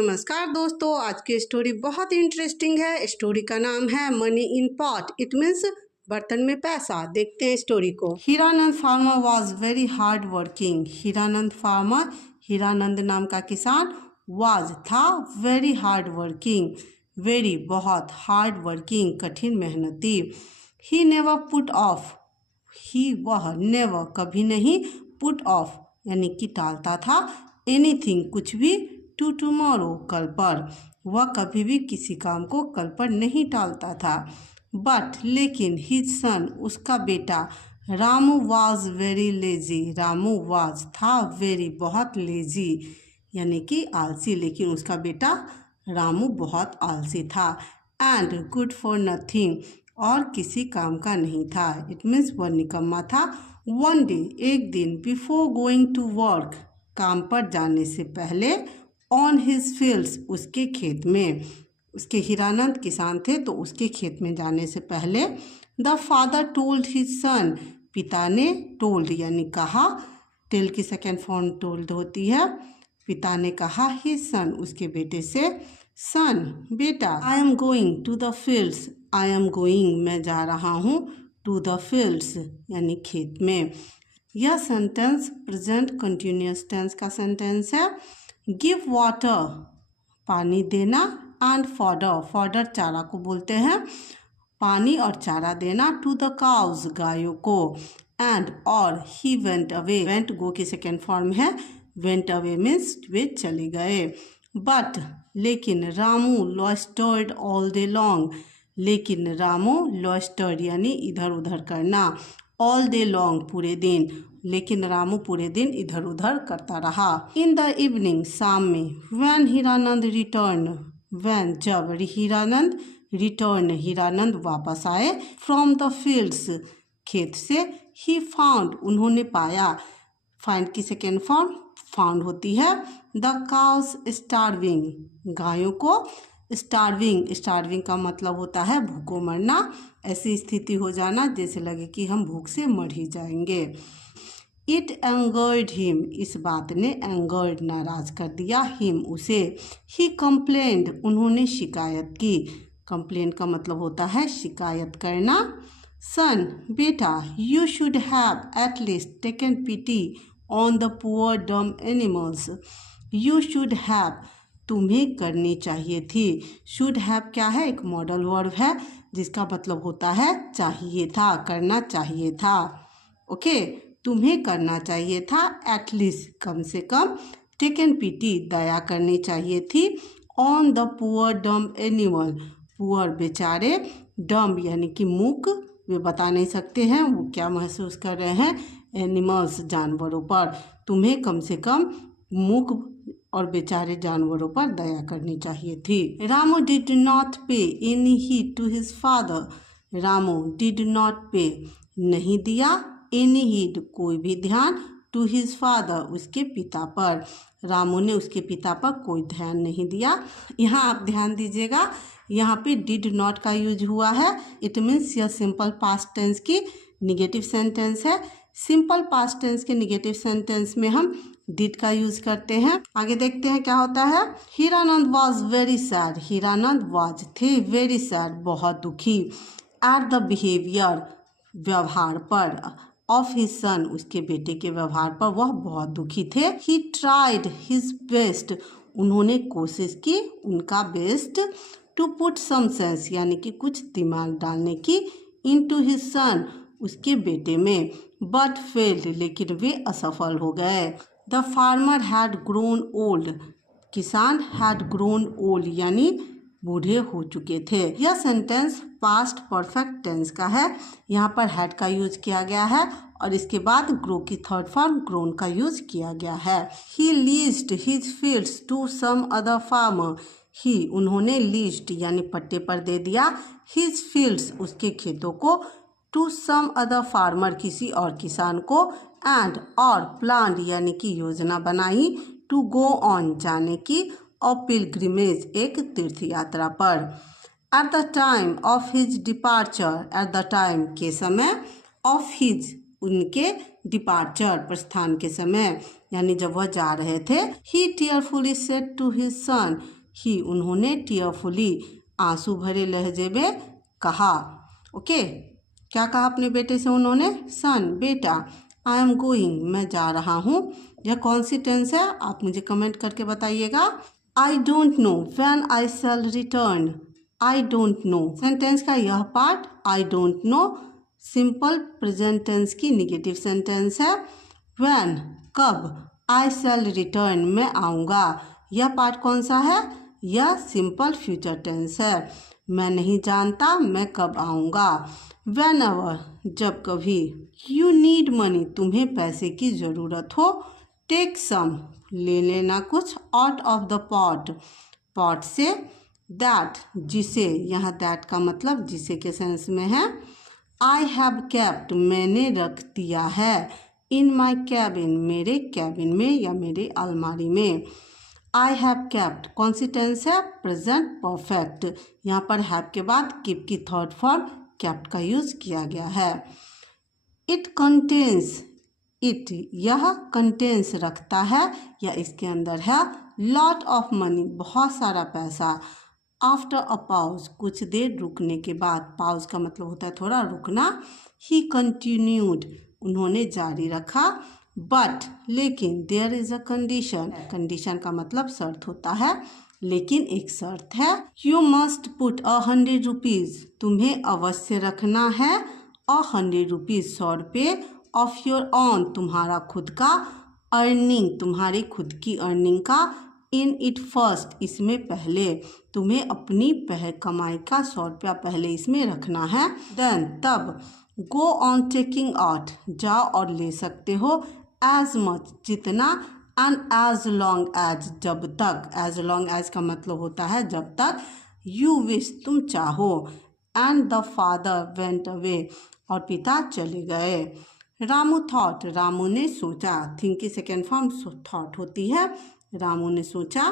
नमस्कार दोस्तों, आज की स्टोरी बहुत इंटरेस्टिंग है। स्टोरी का नाम है money in pot. It means बर्तन में पैसा। देखते हैं स्टोरी को। Hiranand farmer was very hard working. Hiranand farmer, Hiranand नाम का किसान, वॉज था वेरी हार्ड वर्किंग, वेरी बहुत, हार्ड वर्किंग कठिन मेहनती। ही नेवर पुट ऑफ, ही वह, नेवर कभी नहीं, पुट ऑफ यानी कि टालता था, एनीथिंग कुछ भी, टू टुमारो कल पर, वह कभी भी किसी काम को कल पर नहीं टालता था। बट लेकिन हिज सन, उसका बेटा, Ramu was very lazy, Ramu was था वेरी बहुत, लेजी यानी कि आलसी, लेकिन उसका बेटा रामू बहुत आलसी था। एंड गुड फॉर नथिंग, और किसी काम का नहीं था। इट मीन्स वह निकम्मा था। वन डे, एक दिन, बिफोर गोइंग टू वर्क, काम पर जाने से पहले, ऑन हिज फील्ड्स, उसके खेत में, उसके हीरानंद किसान थे तो उसके खेत में जाने से पहले, the father told his son, पिता ने, टोल्ड यानी कहा, टेल की सेकेंड फॉर्म टोल्ड होती है। पिता ने कहा हिज सन, उसके बेटे से, सन बेटा, I am going to the fields, I am going मैं जा रहा हूँ, टू द फील्ड्स यानी खेत में। यह सेंटेंस प्रेजेंट कंटिन्यूअस टेंस का सेंटेंस है। गिव वाटर, पानी देना, एंड फॉडर, फॉडर चारा को बोलते हैं, पानी और चारा देना, टू द काउज, गायों को, एंड और, ही वेंट अवे, वेंट गो की सेकेंड फॉर्म है, वेंट अवे मीन्स वे चले गए। बट लेकिन, रामू लॉस्टर्ड ऑल डे लॉन्ग, लेकिन रामू लॉस्टर्ड यानी इधर उधर करना, ऑल डे लॉन्ग पूरे दिन, लेकिन रामू पूरे दिन इधर उधर करता रहा। इन द इवनिंग, शाम में, व्हेन हीरानंद रिटर्न, व्हेन जब, हीरानंद रिटर्न हीरानंद वापस आए, फ्रॉम द फील्ड्स खेत से, ही फाउंड उन्होंने पाया, फाइंड की सेकेंड फॉर्म फाउंड होती है, द काउस स्टार्विंग, गायों को, स्टार्विंग, स्टार्विंग का मतलब होता है भूखों मरना, ऐसी स्थिति हो जाना जैसे लगे कि हम भूख से मर ही जाएंगे। इट एंगर्ड हिम, इस बात ने, एंगर्ड नाराज कर दिया, हिम उसे। ही कंप्लेंड, उन्होंने शिकायत की, कंप्लेन का मतलब होता है शिकायत करना। सन बेटा, you should have at least taken pity on the poor dumb animals, you should have तुम्हें करनी चाहिए थी, शुड हैव क्या है, एक मॉडल वर्ब है जिसका मतलब होता है चाहिए था, करना चाहिए था। ओके, तुम्हें करना चाहिए था, एटलीस्ट कम से कम, टेकन पिटी दया करनी चाहिए थी, ऑन द पुअर डम एनिमल, पुअर बेचारे, डम यानी कि मूक, वे बता नहीं सकते हैं वो क्या महसूस कर रहे हैं, एनिमल्स जानवरों पर, तुम्हें कम से कम मूक और बेचारे जानवरों पर दया करनी चाहिए थी। Ramu did not pay any heed to his father, Ramu did not pay नहीं दिया, एनी हीड कोई भी ध्यान, टू हिज फादर उसके पिता पर, रामू ने उसके पिता पर कोई ध्यान नहीं दिया। यहाँ आप ध्यान दीजिएगा, यहाँ पे डिड नॉट का यूज हुआ है। इट मीन्स यह सिंपल पास्ट टेंस की निगेटिव सेंटेंस है। सिंपल पास्ट टेंस के निगेटिव सेंटेंस में हम डिड का यूज करते हैं। आगे देखते हैं क्या होता है। Hiranand was very sad, Hiranand was थे, वेरी सैड बहुत दुखी, एट द बिहेवियर व्यवहार पर, ऑफ हिज सन उसके बेटे के व्यवहार पर वह बहुत दुखी थे। ही ट्राइड हिज बेस्ट, उन्होंने कोशिश की, उनका best, to put some sense यानी कि कुछ दिमाग डालने की, इन टू हिज सन उसके बेटे में, बट फेल्ड लेकिन वे असफल हो गए। The farmer had grown old, किसान हैड ग्रोन ओल्ड यानी बूढ़े हो चुके थे। यह सेंटेंस पास्ट परफेक्ट टेंस का है। यहाँ पर हैड का यूज किया गया है और इसके बाद ग्रो की थर्ड फॉर्म ग्रोन का यूज किया गया है। He leased his fields to some other farmer, he उन्होंने लीज्ड यानी पट्टे पर दे दिया, हिज फील्ड्स उसके खेतों को, टू सम अदर फार्मर किसी और किसान को, एंड और, प्लान यानी कि योजना बनाई, टू गो ऑन जाने की, और पिलग्रिमेज एक तीर्थ यात्रा पर। At the time of his departure, at the time के समय, ऑफ हिज उनके, डिपार्चर, प्रस्थान के समय, यानी जब वह जा रहे थे। ही टीयरफुली सेड टू हिज सन, ही उन्होंने टीयरफुली आंसू भरे लहजे में कहा। ओके, क्या कहा अपने बेटे से उन्होंने? सन, बेटा, आई एम गोइंग, मैं जा रहा हूँ। यह कौन सी टेंस है आप मुझे कमेंट करके बताइएगा। I don't know when I shall return, I don't know sentence का यह part I don't know simple present tense की निगेटिव सेंटेंस है। व्हेन कब, आई शैल रिटर्न मैं आऊँगा, यह पार्ट कौन सा है? यह सिंपल फ्यूचर टेंस है। मैं नहीं जानता मैं कब आऊँगा। व्हेनेवर जब कभी। यू नीड मनी तुम्हें पैसे की ज़रूरत हो। टेक सम ले लेना कुछ। Out of the pot, pot से। दैट जिसे, यहाँ दैट का मतलब जिसे के सेंस में है। आई हैव केप्ट मैंने रख दिया है। इन माई कैबिन मेरे कैबिन में या मेरे अलमारी में। आई हैव केप्ट कौन सी टेंस है? Present perfect. यहाँ पर हैव के बाद कीप की थर्ड फॉर्म केप्ट का यूज किया गया है। इट कंटेन्स, इट यह कंटेन्स रखता है या इसके अंदर है लॉट ऑफ मनी बहुत सारा पैसा। आफ्टर अ पाउज कुछ देर रुकने के बाद, पाउज का मतलब होता है थोड़ा रुकना। ही कंटिन्यूड उन्होंने जारी रखा। बट लेकिन there is a condition, condition का मतलब शर्त होता है, लेकिन एक शर्त है। यू मस्ट पुट 100 रुपीज तुम्हें अवश्य रखना है 100 रुपीज 100 रुपये ऑफ योर ऑन तुम्हारा खुद का, अर्निंग तुम्हारी खुद की अर्निंग का, इन इट फर्स्ट इसमें पहले, तुम्हें अपनी कमाई का 100 रुपया पहले इसमें रखना है। देन तब, गो ऑन टेकिंग आउट जाओ और ले सकते हो, एज मच जितना, एंड एज लॉन्ग एज जब तक, एज लॉन्ग एज का मतलब होता है जब तक, यू विश तुम चाहो। And the father went away और पिता चले गए। रामू थॉट रामू ने सोचा, थिंक की सेकेंड फॉर्म थॉट होती है। रामू ने सोचा।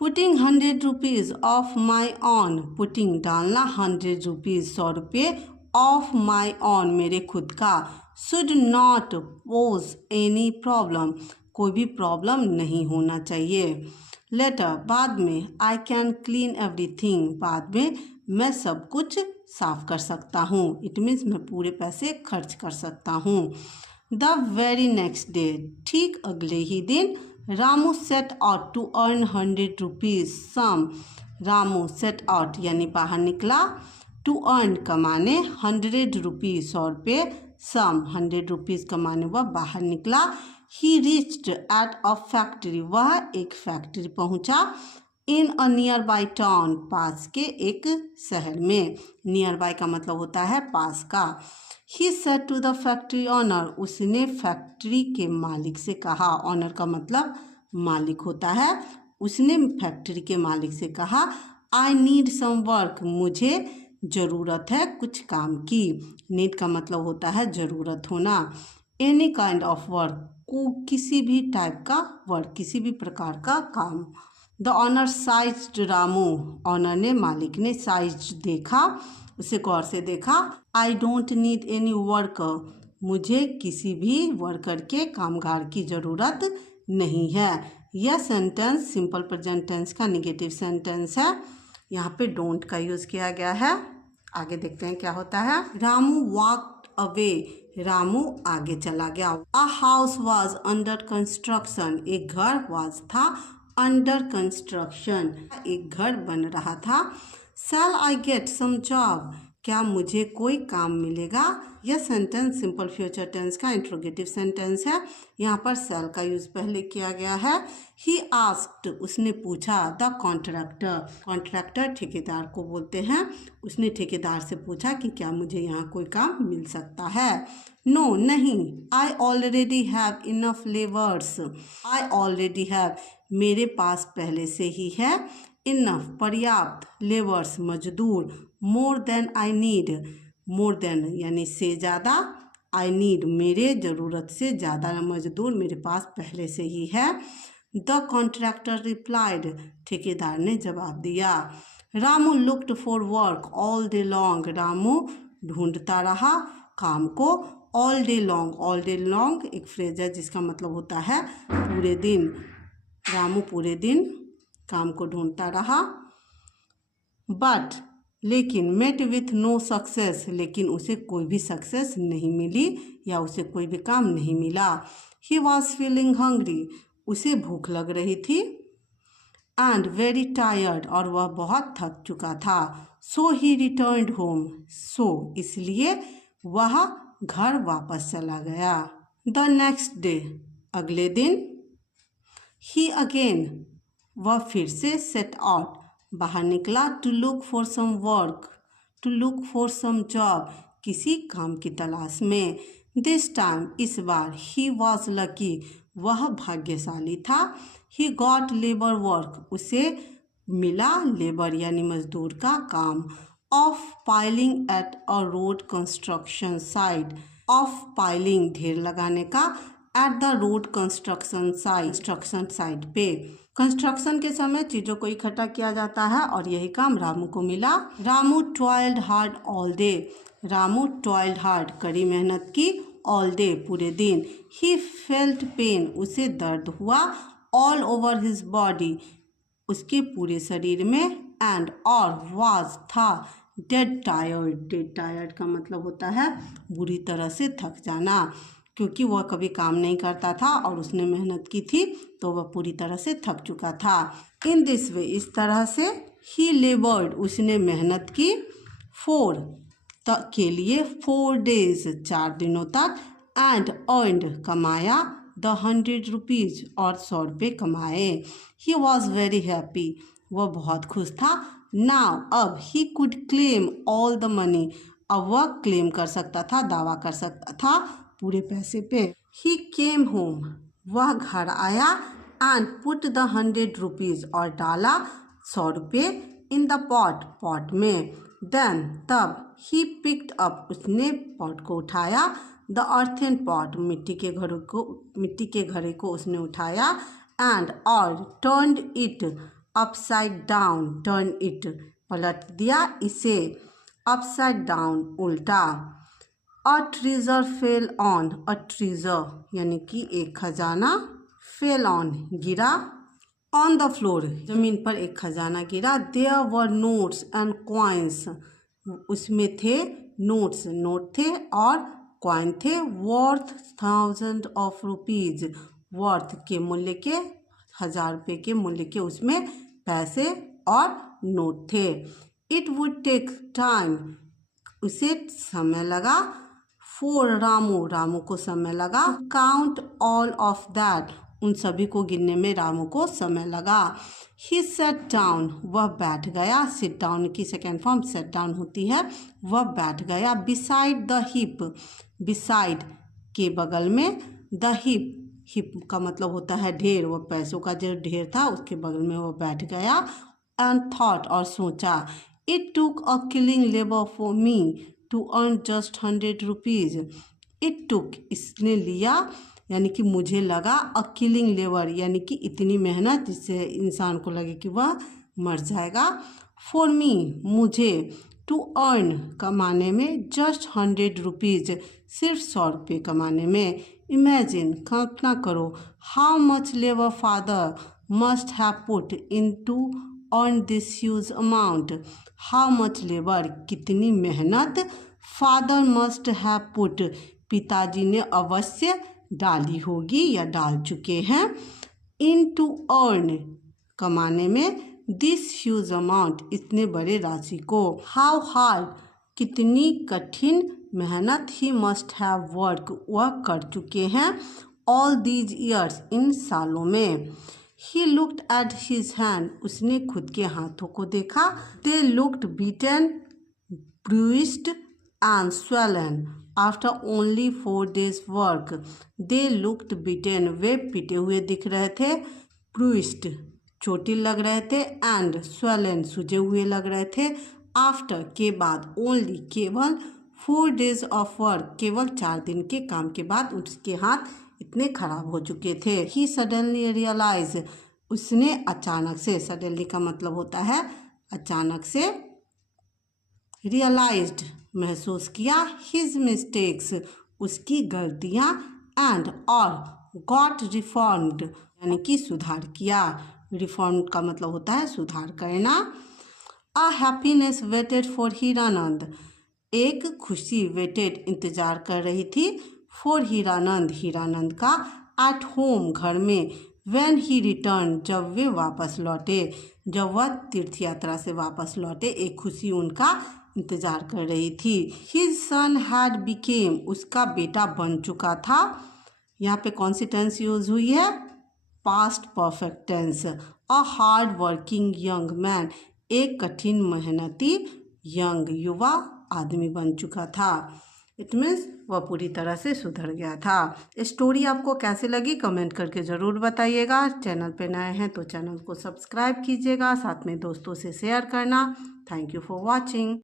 Putting 100 rupees of my on, putting डालना 100 रुपीज़ 100 रुपये ऑफ माई ऑन मेरे खुद का, should not pose any problem कोई भी प्रॉब्लम नहीं होना चाहिए। लेटर बाद में, आई कैन क्लीन एवरीथिंग बाद में मैं सब कुछ साफ कर सकता हूँ, इट मीन्स मैं पूरे पैसे खर्च कर सकता हूँ। द वेरी नेक्स्ट डे ठीक अगले ही दिन, Ramu set out to earn 100 rupees some, Ramu set out यानी बाहर निकला, टू अर्न कमाने, 100 रुपीज़ 100 रुपये, सम 100 रुपीज़ कमाने वह बाहर निकला। ही रीच्ड एट अ फैक्ट्री वह एक फैक्ट्री पहुंचा। इन अ नियर बाई टाउन पास के एक शहर में, नियर बाई का मतलब होता है पास का। He said to the factory owner उसने फैक्ट्री के मालिक से कहा, ऑनर का मतलब मालिक होता है, उसने फैक्ट्री के मालिक से कहा, आई नीड सम वर्क मुझे ज़रूरत है कुछ काम की। नीड का मतलब होता है ज़रूरत होना। एनी काइंड ऑफ वर्क किसी भी टाइप का वर्क, किसी भी प्रकार का काम। The owner sized Ramu owner ने मालिक ने साइज देखा, उसे गौर से देखा। I don't need any worker मुझे किसी भी वर्कर के कामगार की ज़रूरत नहीं है। यह सेंटेंस सिंपल प्रेजेंट टेंस का निगेटिव सेंटेंस है, यहाँ पे डोंट का यूज़ किया गया है। आगे देखते हैं क्या होता है। रामू वॉकड अवे रामू आगे चला गया। A house was under construction एक घर वॉज था, अंडर कंस्ट्रक्शन एक घर बन रहा था। शैल आई गेट सम जॉब क्या मुझे कोई काम मिलेगा। यह सेंटेंस सिंपल फ्यूचर टेंस का इंट्रोगेटिव सेंटेंस है, यहाँ पर शैल का यूज पहले किया गया है। ही आस्क्ड उसने पूछा, द कॉन्ट्रैक्टर कॉन्ट्रैक्टर ठेकेदार को बोलते हैं, उसने ठेकेदार से पूछा कि क्या मुझे यहाँ कोई काम मिल सकता है। नो नहीं, I already have enough labours I already have मेरे पास पहले से ही है, इनफ पर्याप्त, लेबर्स मजदूर, more than I need more than यानी से ज़्यादा, आई नीड मेरे ज़रूरत से ज़्यादा मजदूर मेरे पास पहले से ही है। द कॉन्ट्रैक्टर रिप्लाइड ठेकेदार ने जवाब दिया। Ramu looked for work all day long Ramu ढूंढता रहा काम को all day long. All day long एक फ्रेज है जिसका मतलब होता है पूरे दिन। रामू पूरे दिन काम को ढूंढता रहा। बट लेकिन मेट विथ नो सक्सेस, लेकिन उसे कोई भी सक्सेस नहीं मिली या उसे कोई भी काम नहीं मिला। ही वॉज फीलिंग हंग्री, उसे भूख लग रही थी। एंड वेरी टायर्ड, और वह बहुत थक चुका था। सो ही रिटर्न्ड होम, सो इसलिए वह घर वापस चला गया। द नेक्स्ट डे, अगले दिन, ही अगेन, वह फिर से सेट आउट, बाहर निकला। To look for some work, to look for some job, किसी काम की तलाश में। दिस टाइम, इस बार, ही वॉज लकी, वह भाग्यशाली था। ही गॉट लेबर वर्क, उसे मिला लेबर यानी मजदूर का काम। Of piling at a road construction site, of piling ढेर लगाने का, at the road construction site पे। कंस्ट्रक्शन के समय चीज़ों को इकट्ठा किया जाता है और यही काम रामू को मिला। Ramu toiled hard all day, Ramu toiled hard, कड़ी मेहनत की, ऑल डे पूरे दिन। ही फेल्ट पेन, उसे दर्द हुआ। ऑल ओवर हिज बॉडी, उसके पूरे शरीर में। एंड, और, वाज, था। डेड टायर्ड, डेड टायर्ड का मतलब होता है बुरी तरह से थक जाना, क्योंकि वह कभी काम नहीं करता था और उसने मेहनत की थी तो वह पूरी तरह से थक चुका था। इन दिस वे, इस तरह से। ही लेबर्ड, उसने मेहनत की। फोर, के लिए, 4 days, 4 दिनों तक। एंड अर्नड, कमाया। द 100 rupees, और 100 रुपये कमाए। ही वॉज वेरी हैप्पी, वह बहुत खुश था। नाउ, अब, he could claim all the money, अब वह क्लेम कर सकता था, दावा कर सकता था पूरे पैसे पे। ही केम होम, वह घर आया। एंड पुट द 100 rupees, और डाला 100 रुपये। इन द पॉट, पॉट में। देन, तब, ही पिक्ड अप, उसने पॉट को उठाया। द अर्थन पॉट, मिट्टी के घड़े को उसने उठाया। एंड, और, turned it upside down, turn it, पलट दिया इसे। अपसाइड डाउन, उल्टा। A treasure fell on, a treasure यानी कि एक खजाना, फेल ऑन, गिरा। ऑन द फ्लोर, जमीन पर एक खजाना गिरा। There were notes and coins, उसमें थे नोट्स, नोट थे और कॉइन थे। वर्थ 1000 of rupees, वर्थ के मूल्य के, 1000 रुपये के मूल्य के उसमें पैसे और नोट थे। इट वुड टेक टाइम, उसे समय लगा। फॉर रामू, रामू को समय लगा। काउंट ऑल ऑफ दैट, उन सभी को गिनने में रामू को समय लगा। ही सेट डाउन, वह बैठ गया। सिट डाउन की सेकेंड फॉर्म सेट डाउन होती है। वह बैठ गया। बिसाइड द हिप, बिसाइड के बगल में, द हिप, हिप का मतलब होता है ढेर, वह पैसों का जो ढेर था उसके बगल में वह बैठ गया। एंड थॉट, और सोचा। It took a killing labour for me to earn just 100 rupees, it took, इसने लिया यानी कि मुझे लगा। अ किलिंग लेबर यानी कि इतनी मेहनत जिससे इंसान को लगे कि वह मर जाएगा। फॉर मी, मुझे। टू अर्न, कमाने में। जस्ट 100 rupees, सिर्फ 100 रुपये कमाने में। इमेजिन, कल्पना करो। How much labour father must have put in to earn this huge amount. How much labour, कितनी मेहनत। फादर मस्ट हैव पुट, पिताजी ने अवश्य डाली होगी या डाल चुके हैं। इन टू अर्न, कमाने में। दिस ह्यूज अमाउंट, इतने बड़े राशि को। हाउ हार्ड, कितनी कठिन मेहनत। ही मस्ट हैव वर्क, वह कर चुके हैं। ऑल दीज ईयर्स, इन सालों में। He looked at his hand, उसने खुद के हाथों को देखा। They looked beaten, bruised and swollen after only 4 days work. They looked beaten, वे पिटे हुए दिख रहे थे। ब्रूइस्ड, चोटिल लग रहे थे। एंड swollen, सूजे हुए लग रहे थे। आफ्टर, के बाद। ओनली, केवल। 4 days ऑफ वर्क, केवल 4 दिन के काम के बाद उसके हाथ इतने खराब हो चुके थे। ही सडनली रियलाइज, उसने अचानक से, सडनली का मतलब होता है अचानक से। रियलाइज्ड, महसूस किया। हिज मिस्टेक्स, उसकी गलतियाँ एंड और गॉट रिफॉर्म्ड यानी कि सुधार किया। रिफॉर्म का मतलब होता है सुधार करना। अ हैप्पीनेस वेटेड फॉर हीरानंद, एक खुशी वेटेड इंतजार कर रही थी फॉर हीरानंद, हीरानंद का एट होम घर में, व्हेन ही रिटर्न जब वे वापस लौटे, जब वह तीर्थ यात्रा से वापस लौटे एक खुशी उनका इंतजार कर रही थी। हिज सन हैड बिकेम, उसका बेटा बन चुका था। यहाँ पे कौन सी टेंस यूज हुई है? Past perfect tense. A hard working young man, एक कठिन मेहनती यंग युवा आदमी बन चुका था। इट मीन्स वह पूरी तरह से सुधर गया था। स्टोरी आपको कैसे लगी कमेंट करके ज़रूर बताइएगा। चैनल पे नए हैं तो चैनल को सब्सक्राइब कीजिएगा, साथ में दोस्तों से शेयर करना। Thank you for watching.